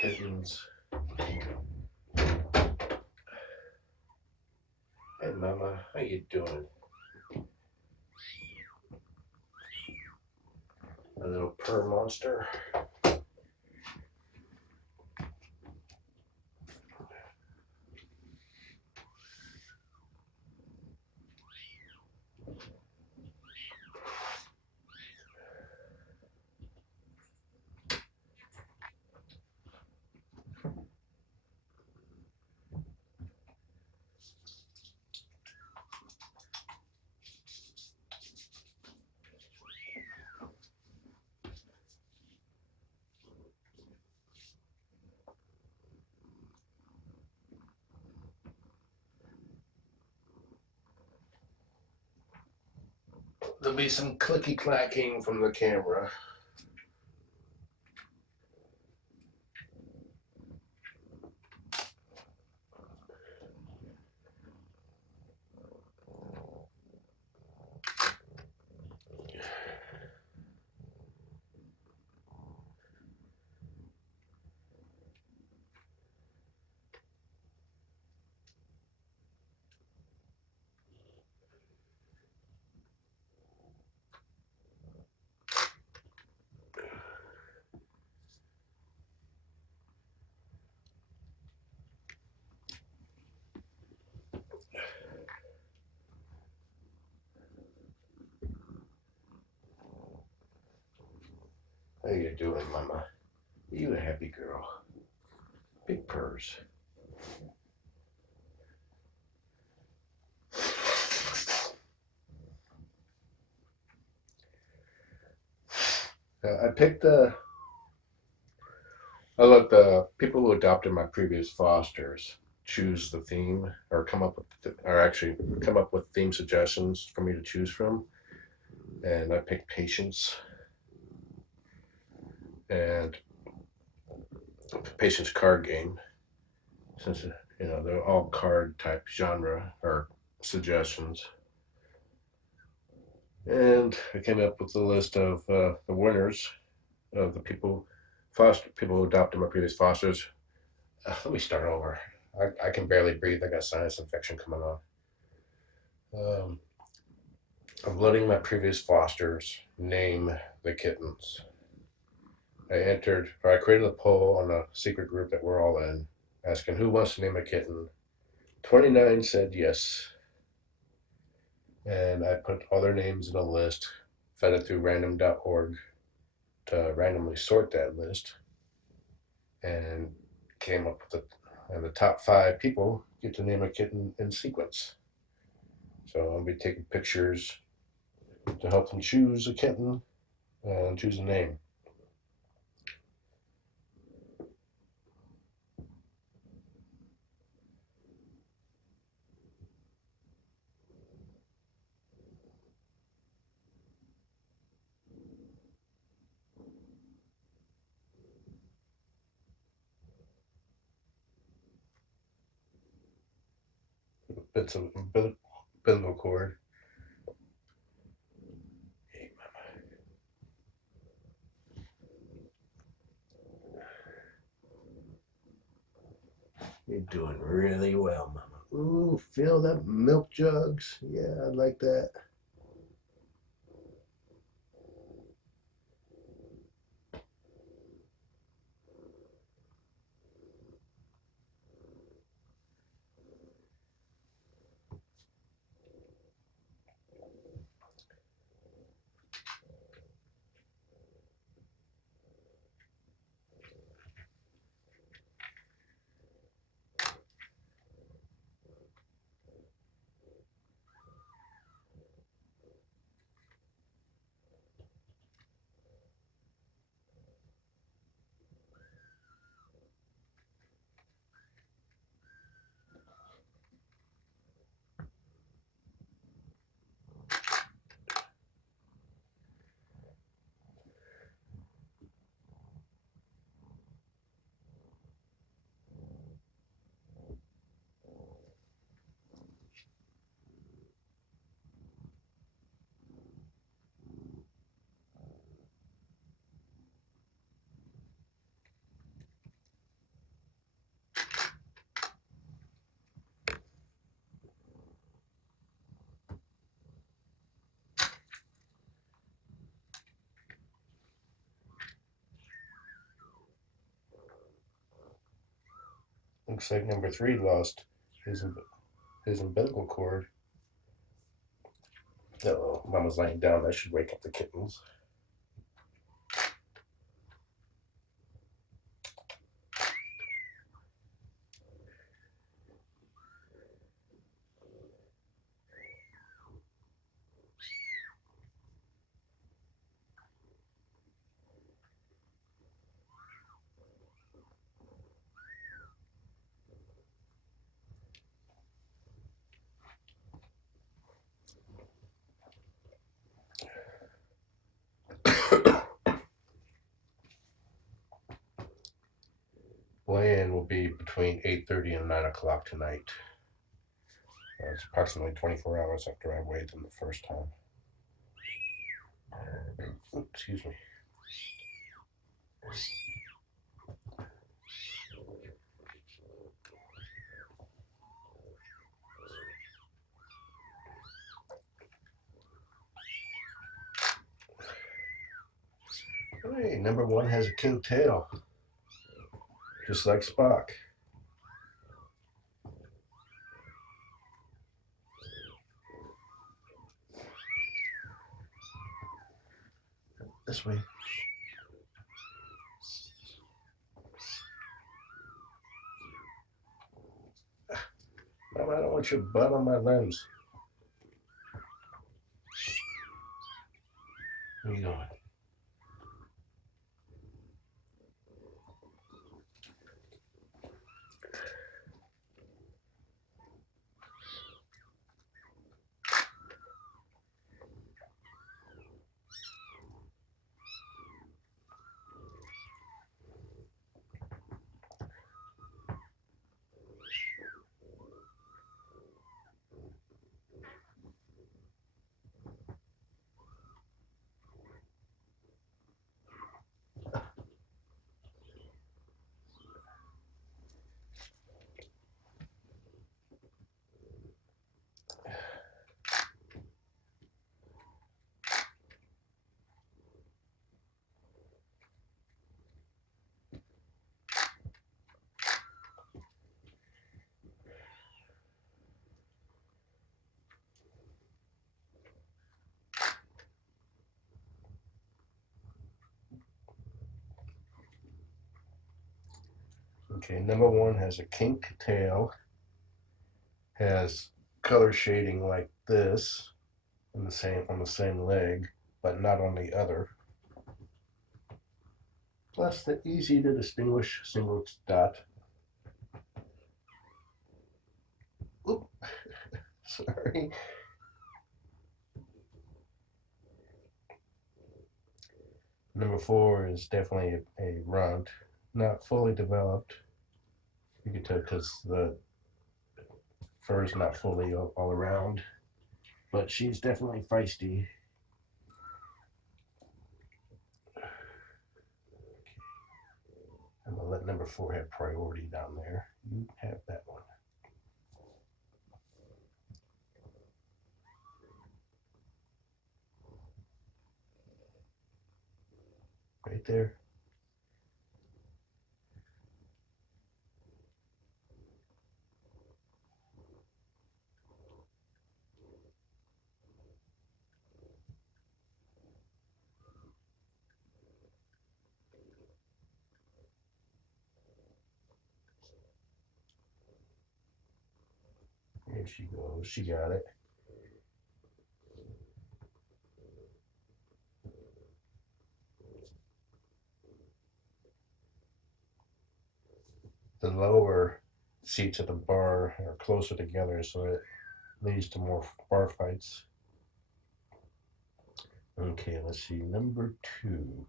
Kittens. Hey mama, how you doing? A little purr monster. There'll be some clicky clacking from the camera. How you doing, mama? You a happy girl. Big purrs. I picked I let the people who adopted my previous fosters choose the theme or come up with theme suggestions for me to choose from. And I picked patience and patience card game since they're all card type genre or suggestions. And I came up with a list of the winners of the people who adopted my previous fosters. Let me start over. I can barely breathe. I got sinus infection coming on. Um, I'm letting my previous fosters name the kittens. I created a poll on a secret group that we're all in, asking who wants to name a kitten. 29 said yes. And I put all their names in a list, fed it through random.org to randomly sort that list, and came up with the top 5 people get to name a kitten in sequence. So I'll be taking pictures to help them choose a kitten and choose a name. Bits of umbilical cord. Hey, you're doing really well, mama. Ooh, feel that milk jugs? Yeah, I like that. Looks like number 3 lost his umbilical cord. Uh-oh, Mama's laying down. That should wake up the kittens. Weigh-in will be between 8:30 and 9 o'clock tonight. It's approximately 24 hours after I weighed them the first time. Oops, excuse me. Hey, number 1 has a kink tail, just like Spock. This way. Mama, I don't want your butt on my lens. Where you going? Okay, number 1 has a kink tail, has color shading like this on the same leg, but not on the other. Plus the easy to distinguish single dot. Oop, sorry. Number 4 is definitely a runt, not fully developed. You can tell because the fur is not fully all around, but she's definitely feisty. I'm gonna let number 4 have priority down there. You have that one. Right there. Here she goes. She got it. The lower seats of the bar are closer together, so it leads to more bar fights. Okay, let's see. Number 2.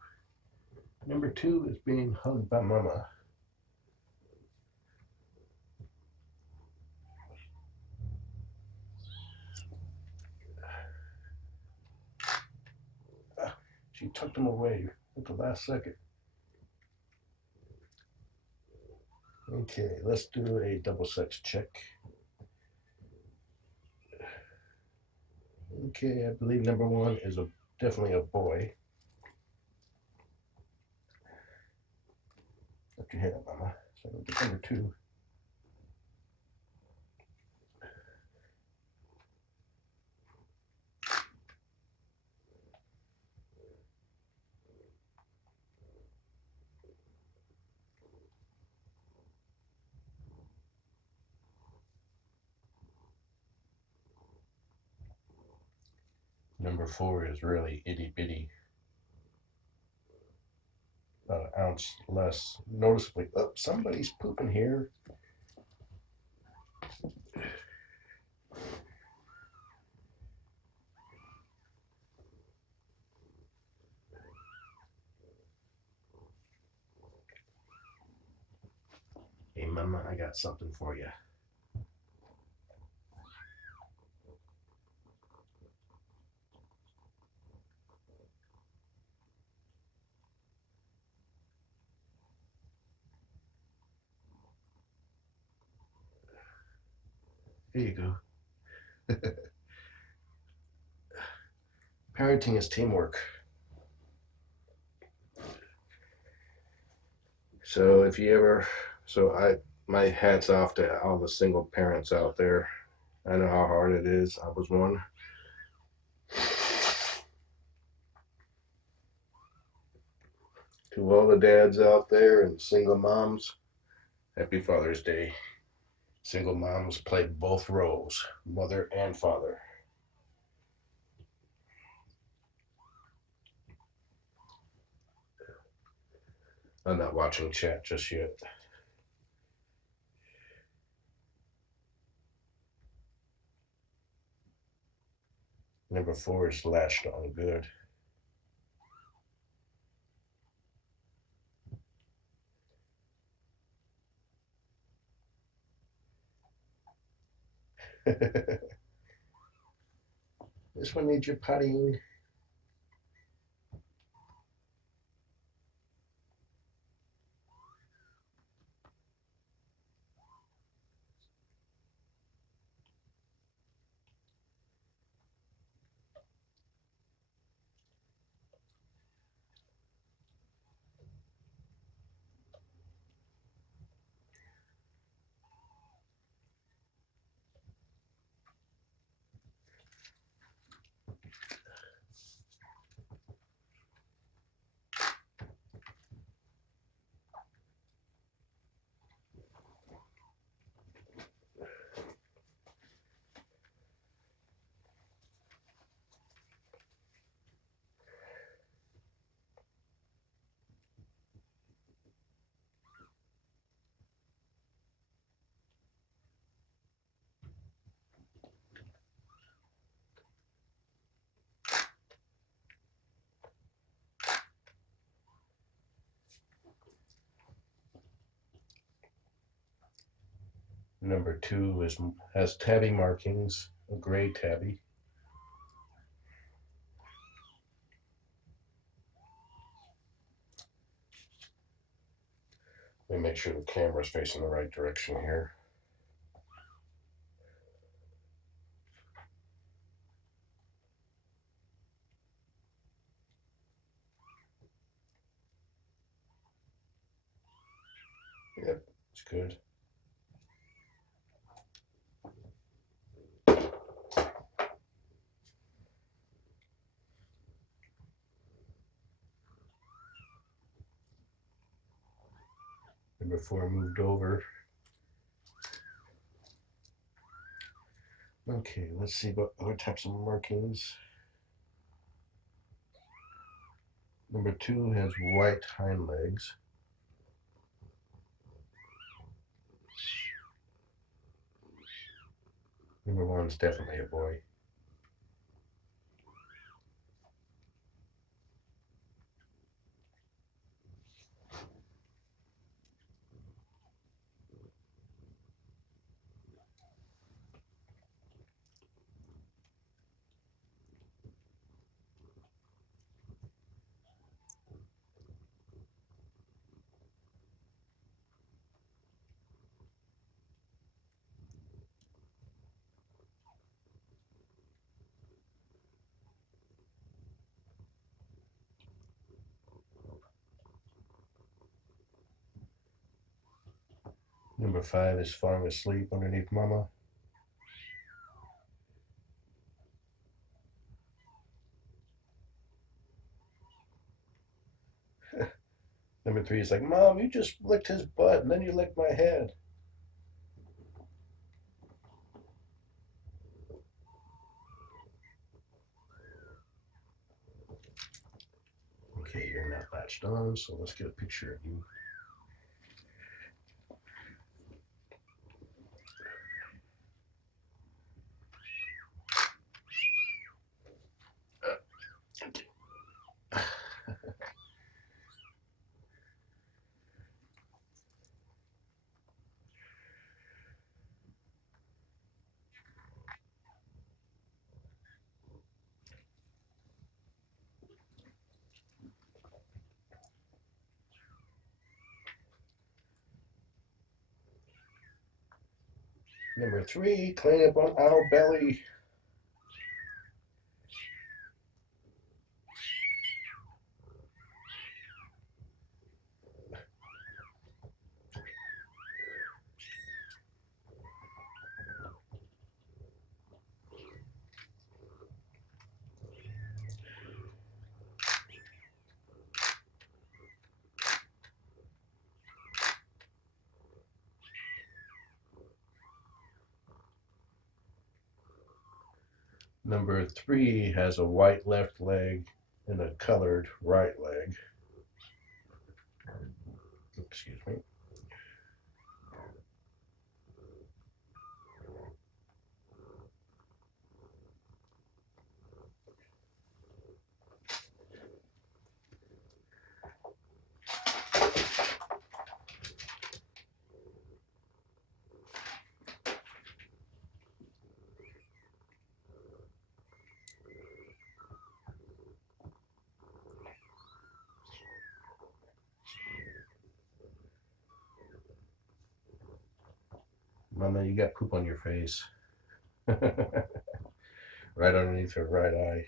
Number 2 is being hugged by Mama. She tucked him away at the last second. Okay, let's do a double sex check. Okay, I believe number 1 is definitely a boy. Lift your head up, Mama. So number 2. Number 4 is really itty bitty, about an ounce less, noticeably. Oh, somebody's pooping here. Hey, Mama, I got something for you. Here you go. Parenting is teamwork. So if you ever, my hat's off to all the single parents out there. I know how hard it is. I was one. To all the dads out there and single moms, happy Father's Day. Single moms play both roles, mother and father. I'm not watching chat just yet. Number 4 is latched on good. This one needs your pottying. Number 2 has tabby markings, a gray tabby. Let me make sure the camera's facing the right direction here. Yep, it's good. And before I moved over. Okay, let's see what other types of markings. Number 2 has white hind legs. Number 1 is definitely a boy. Number 5 is falling asleep underneath Mama. Number 3 is like, Mom, you just licked his butt and then you licked my head. Okay, you're not latched on, so let's get a picture of you. Number 3, clean up on owl belly. Number 3 has a white left leg and a colored right leg. Excuse me. Mama, you got poop on your face. Right underneath her right eye.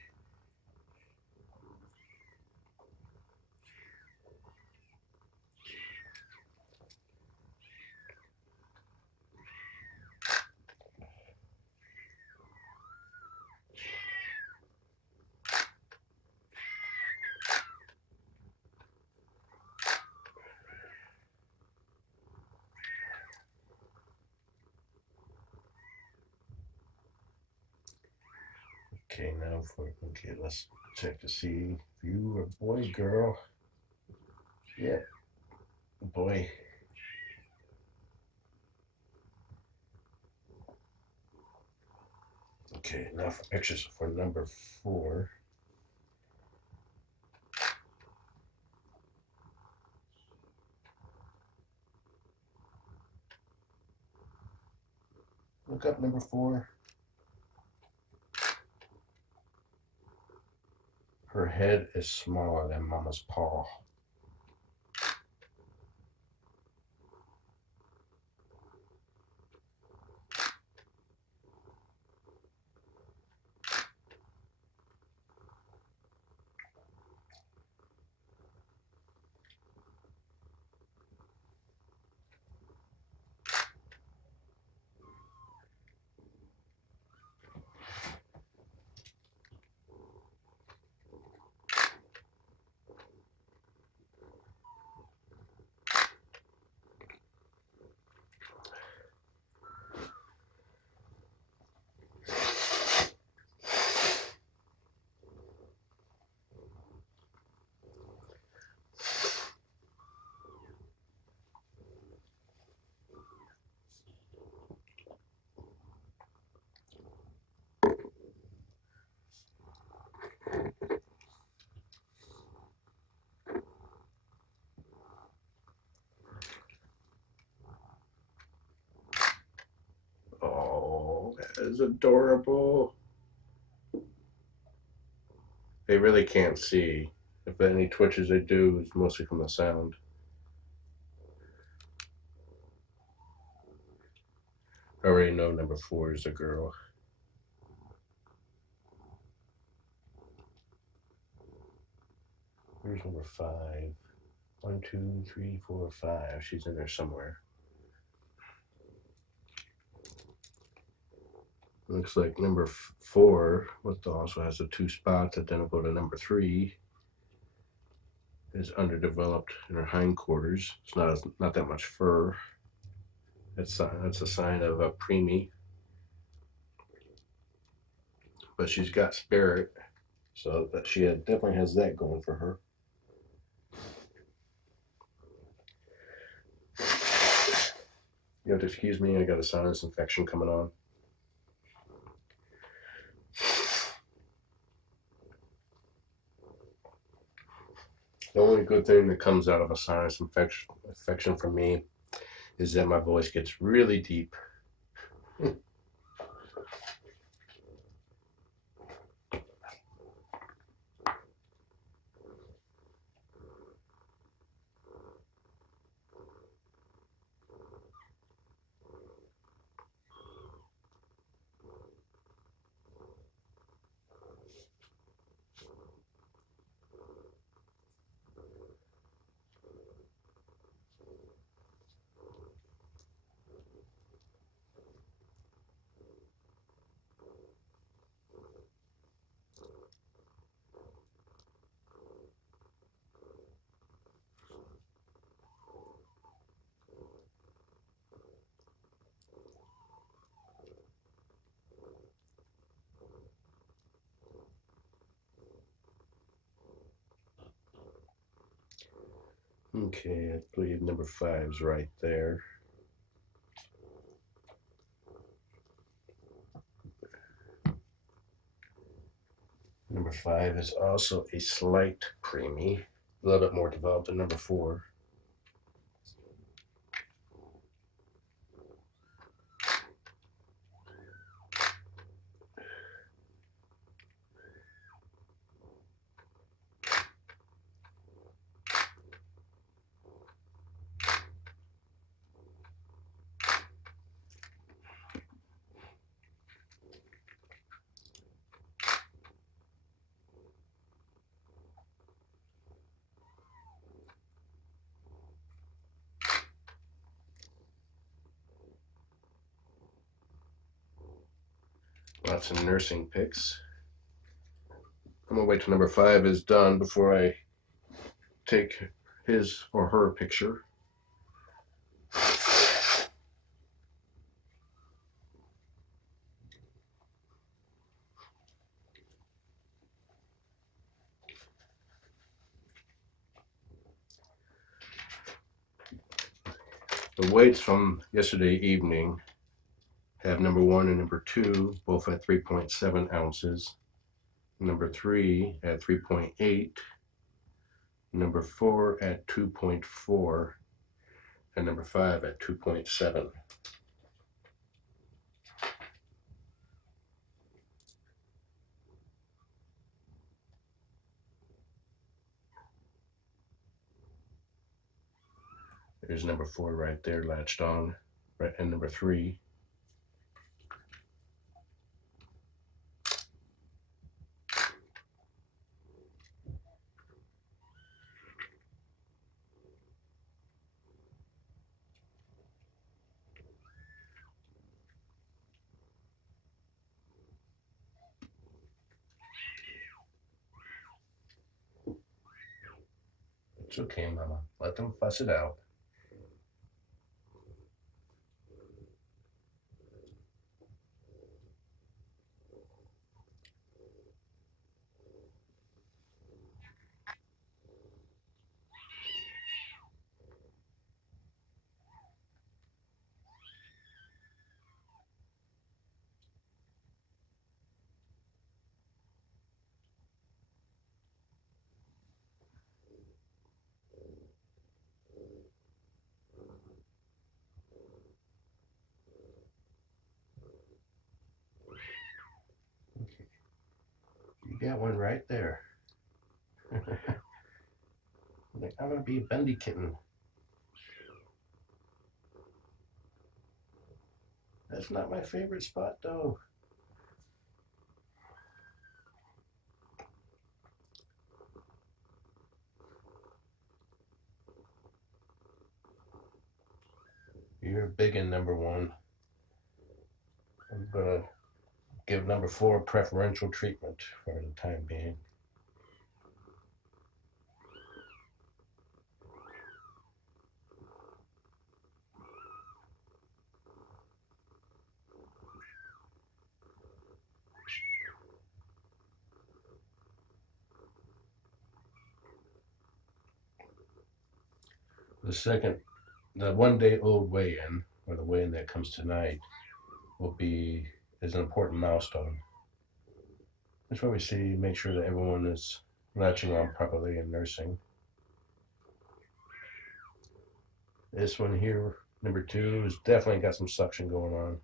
Okay, okay, let's check to see if you are boy, girl. Yeah, boy. Okay, now for pictures for number 4. Look up number 4. Her head is smaller than Mama's paw. Oh, that is adorable. They really can't see. If any twitches they do, it's mostly from the sound. I already know number 4 is a girl. Here's number 5. 1, 2, 3, 4, 5. She's in there somewhere. Looks like number 4, which also has the 2 spots identical to number 3, is underdeveloped in her hindquarters. It's not that much fur. That's a sign of a preemie. But she's got spirit, so that she definitely has that going for her. You have to excuse me, I got a sinus infection coming on. The only good thing that comes out of a sinus infection for me is that my voice gets really deep. Okay, I believe number 5's right there. Number 5 is also a slight preemie, a little bit more developed than number 4. Lots of nursing pics. I'm gonna wait till number 5 is done before I take his or her picture. The weights from yesterday evening have number 1 and number 2 both at 3.7 ounces, number 3 at 3.8, number 4 at 2.4, and number 5 at 2.7. There's number 4 right there, latched on, right, and number 3. It's okay, Mama. Let them fuss it out. You got one right there. Like, I'm gonna be a bendy kitten. That's not my favorite spot though. You're big in number 1. I'm gonna give number 4 preferential treatment for the time being. The 1-day-old weigh-in or the weigh-in that comes tonight is an important milestone. That's why we see make sure that everyone is latching on properly in nursing. This one here, number 2, has definitely got some suction going on.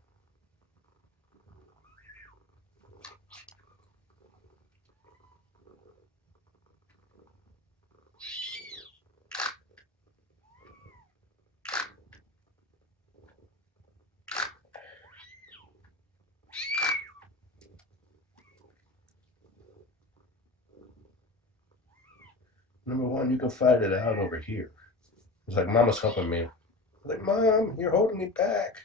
Number 1, you can fight it out over here. It's like Mama's helping me. I'm like, Mom, you're holding me back.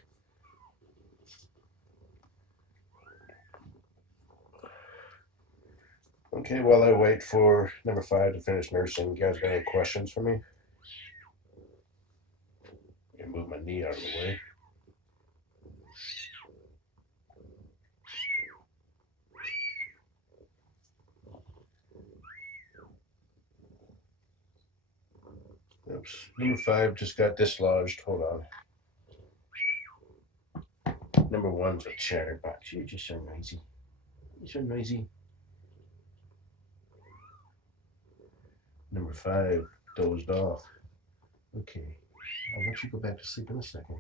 Okay, while I wait for number 5 to finish nursing, you guys got any questions for me? I can move my knee out of the way. Oops, number 5 just got dislodged. Hold on. Number 1's a chatterbox. You're just so noisy. You're so noisy. Number 5 dozed off. Okay, I'll let you go back to sleep in a second.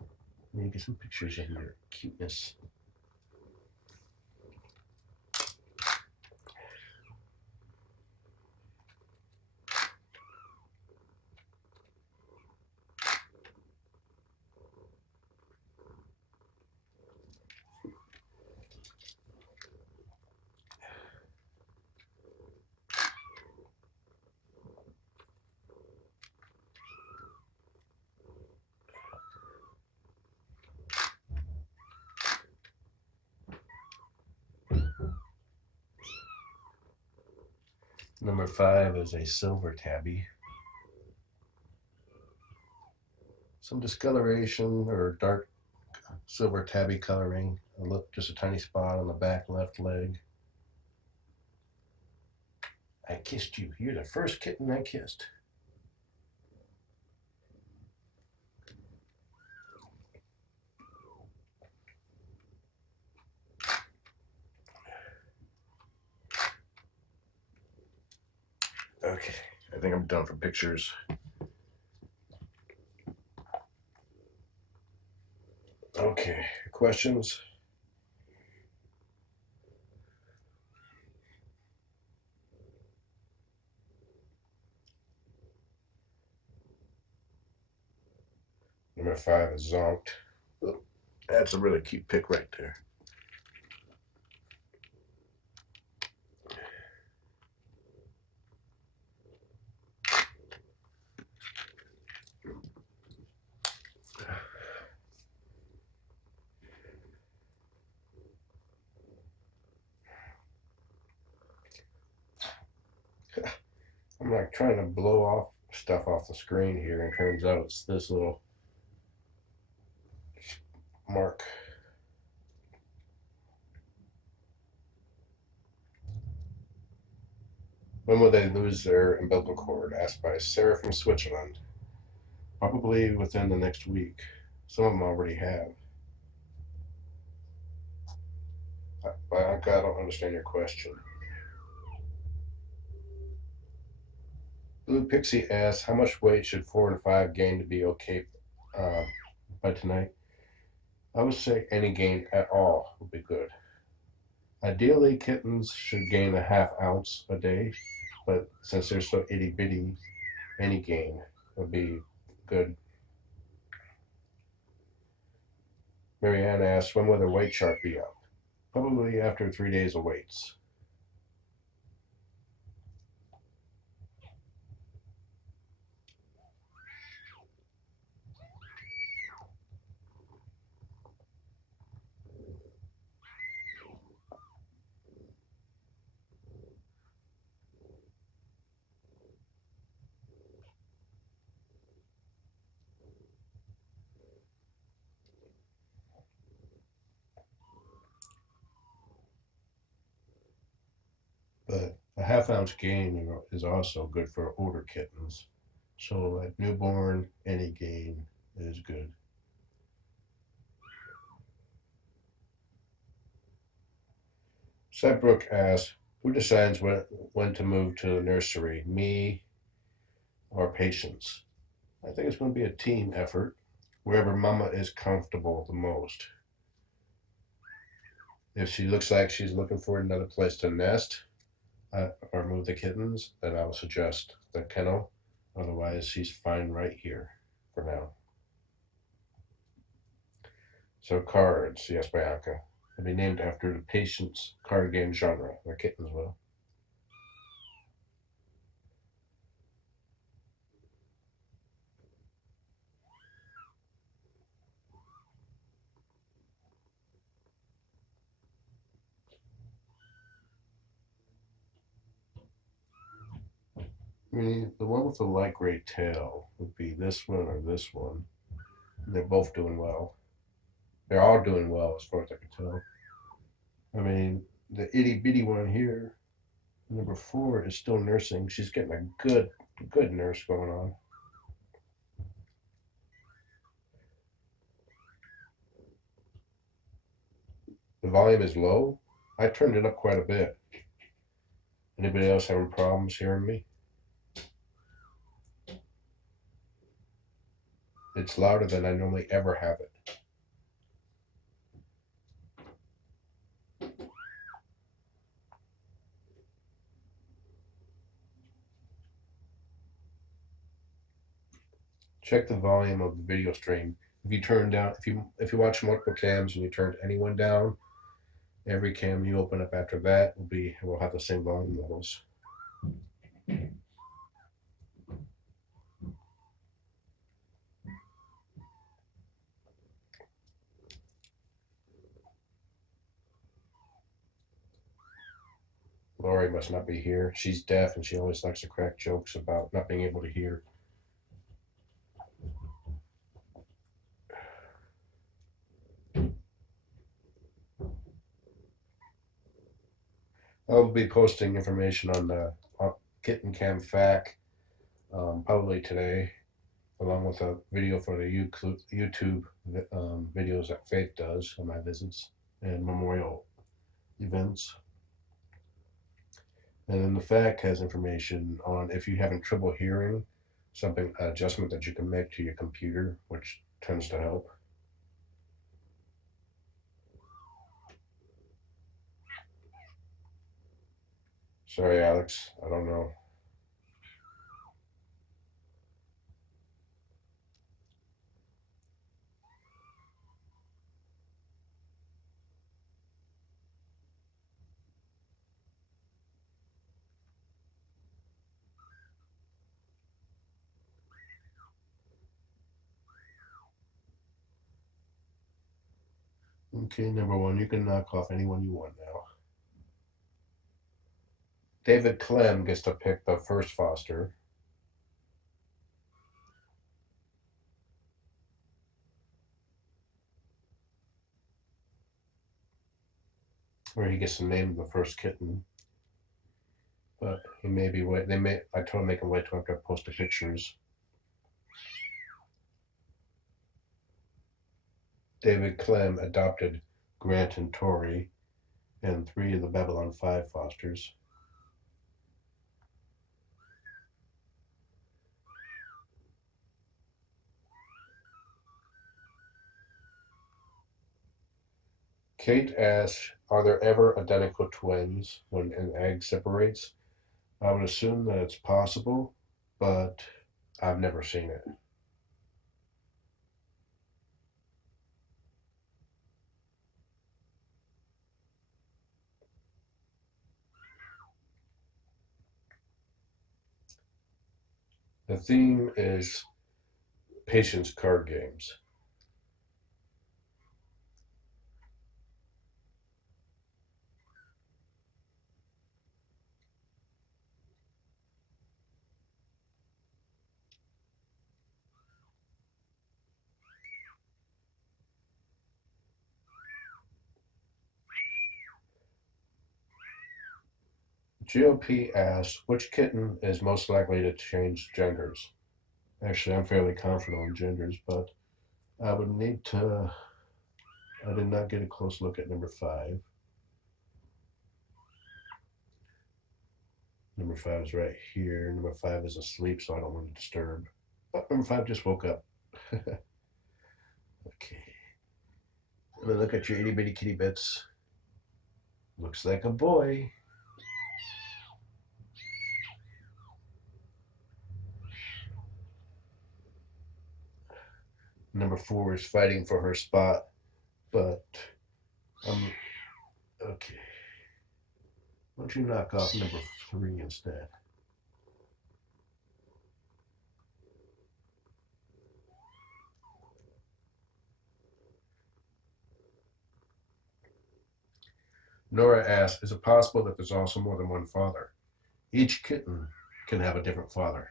I need to get some pictures of your cuteness. Number 5 is a silver tabby. Some discoloration or dark silver tabby coloring. Just a tiny spot on the back left leg. I kissed you. You're the first kitten I kissed. Okay, I think I'm done for pictures. Okay, questions? Number 5 is zonked. Oh, that's a really cute pic right there. I'm like trying to blow off stuff off the screen here, and turns out it's this little mark. When will they lose their umbilical cord? Asked by Sarah from Switzerland. Probably within the next week. Some of them already have. I don't understand your question. Blue Pixie asks, how much weight should 4 and 5 gain to be okay by tonight? I would say any gain at all would be good. Ideally, kittens should gain a half ounce a day, but since they're so itty bitty, any gain would be good. Marianne asks, when will their weight chart be up? Probably after 3 days of weights. But a half ounce gain is also good for older kittens. So at newborn, any gain is good. Sedbrook asks, who decides when to move to the nursery, me or Patience? I think it's going to be a team effort, wherever Mama is comfortable the most. If she looks like she's looking for another place to nest or move the kittens, then I will suggest the kennel. Otherwise, she's fine right here for now. So cards, yes, Bianca. Will be named after the Patience card game genre. The kittens will. I mean, the one with the light gray tail would be this one or this one. And they're both doing well. They're all doing well as far as I can tell. I mean, the itty bitty one here, number 4, is still nursing. She's getting a good nurse going on. The volume is low. I turned it up quite a bit. Anybody else having problems hearing me? It's louder than I normally ever have it. Check the volume of the video stream. If you turn down, if you watch multiple cams and you turn anyone down, every cam you open up after that will have the same volume levels. Lori must not be here. She's deaf and she always likes to crack jokes about not being able to hear. I'll be posting information on the Kitten Cam FAQ probably today, along with a video for the YouTube videos that Faith does on my visits and memorial events. And then the FAQ has information on if you're having trouble hearing, something adjustment that you can make to your computer, which tends to help. Sorry, Alex, I don't know. Okay, number 1, you can knock off anyone you want now. David Clem gets to pick the first foster. Where he gets to name the first kitten. But he may be wait. I told him they can wait till after I post the pictures. David Clem adopted Grant and Tori, and 3 of the Babylon 5 fosters. Kate asks, are there ever identical twins when an egg separates? I would assume that it's possible, but I've never seen it. The theme is patience card games. GOP asks, which kitten is most likely to change genders? Actually, I'm fairly confident on genders, but I would need to. I did not get a close look at number 5. Number 5 is right here. Number 5 is asleep, so I don't want to disturb. But number 5 just woke up. Okay. Let me look at your itty bitty kitty bits. Looks like a boy. Number 4 is fighting for her spot, but okay. Why don't you knock off number 3 instead? Nora asks, is it possible that there's also more than one father? Each kitten can have a different father.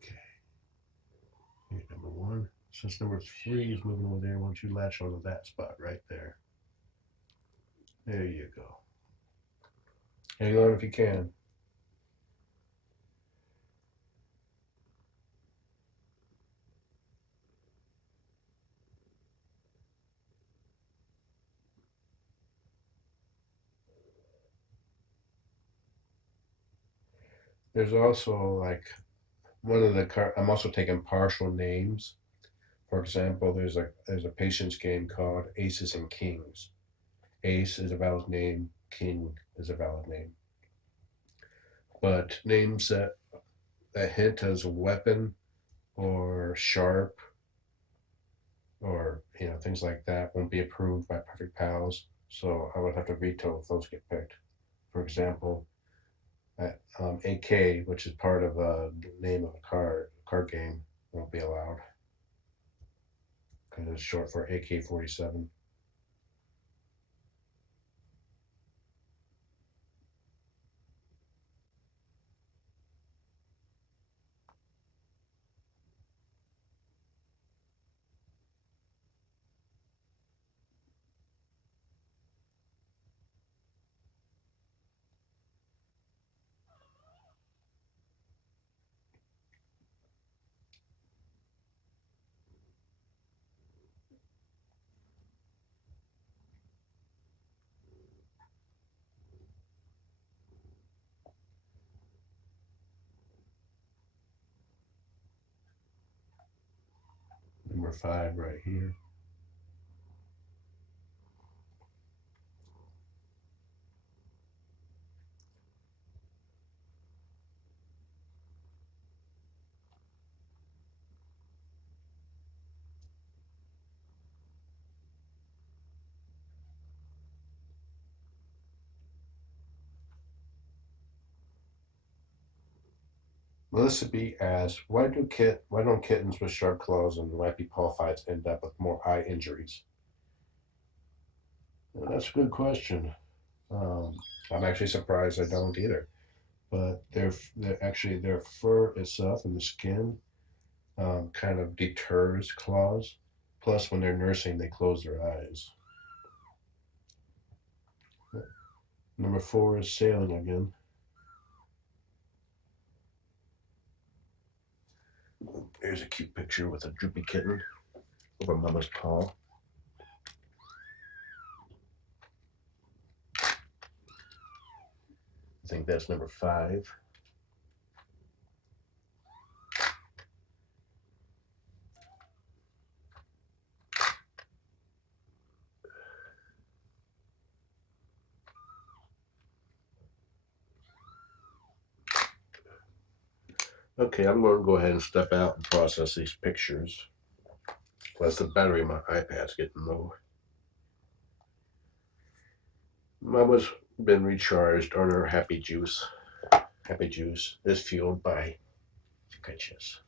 Okay. Here's number 1. Since number 3 is moving over there, why don't you latch onto that spot right there? There you go. Hang on if you can. There's also like one of the I'm also taking partial names. For example, there's a patience game called Aces and Kings. Ace is a valid name. King is a valid name. But names that hint as a weapon or sharp or things like that won't be approved by Purrfect Pals. So I would have to veto if those get picked. For example, AK, which is part of the name of a card game, won't be allowed because it's short for AK-47. Number 5 right here. Melissa B asks, why don't kittens with sharp claws and lappy paw fights end up with more eye injuries? Well, that's a good question. Um, I'm actually surprised I don't either. But their fur itself and the skin kind of deters claws. Plus, when they're nursing, they close their eyes. Number 4 is sailing again. Here's a cute picture with a droopy kitten over mama's paw. I think that's number 5. Okay, I'm going to go ahead and step out and process these pictures. Plus, the battery in my iPad's getting low. Mama's been recharged on her happy juice. Happy juice is fueled by Kittens.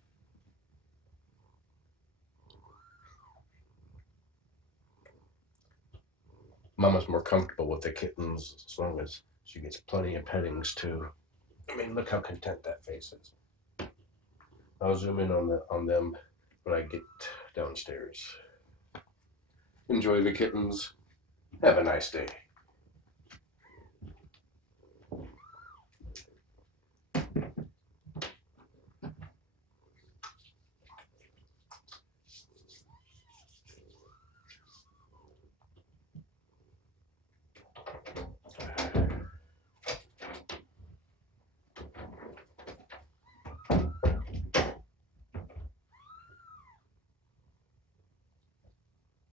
Mama's more comfortable with the kittens as long as she gets plenty of pettings too. I mean, look how content that face is. I'll zoom in on them when I get downstairs. Enjoy the kittens. Have a nice day.